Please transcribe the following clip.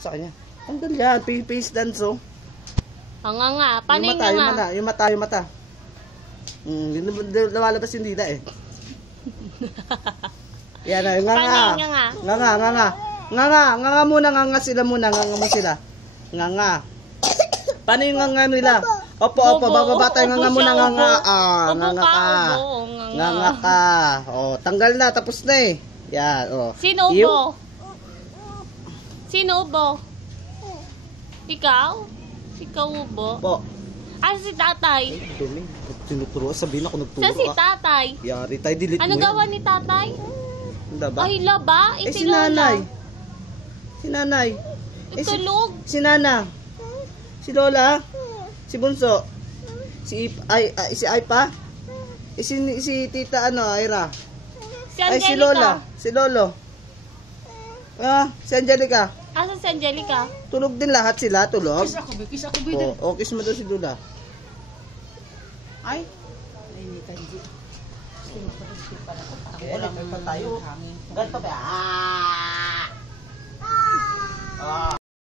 Sa kanya. Tanggal yan. Face dance, oh. Ang nga. Paano yung nga? Yung mata. Lumalabas yung dila, eh. Yan na, nga. Nga muna, nga sila muna, nga mo sila. Nga. Paano yung nga nila? Opo, bababa tayo nga muna, nga. Nga ka. Oh, tanggal na, tapos na eh. Yan, oh. Sino ubo? Sino ubo? Ikaw? Ikaw ubo? Po. Si tatay? Ay, dumi. Tinuturo, sabihin ako nagturo ka. Si tatay? Yari tayo, delete ano gawa ni tatay? Laba? Ay, laba? Si nanay. Si nanay. Tulog? Si nana. Si lola. Si bunso. Si Aipa. Si tita Ira. Si Angelica? Ay, si lola. Si lolo. Si Angelica. Asa si Angelica? Tulog din lahat sila, tulog. Kiss ako, bidin. Kiss mo daw si Dula. Ay, hindi ka hindi. Wala pa tayo. Ganito ba?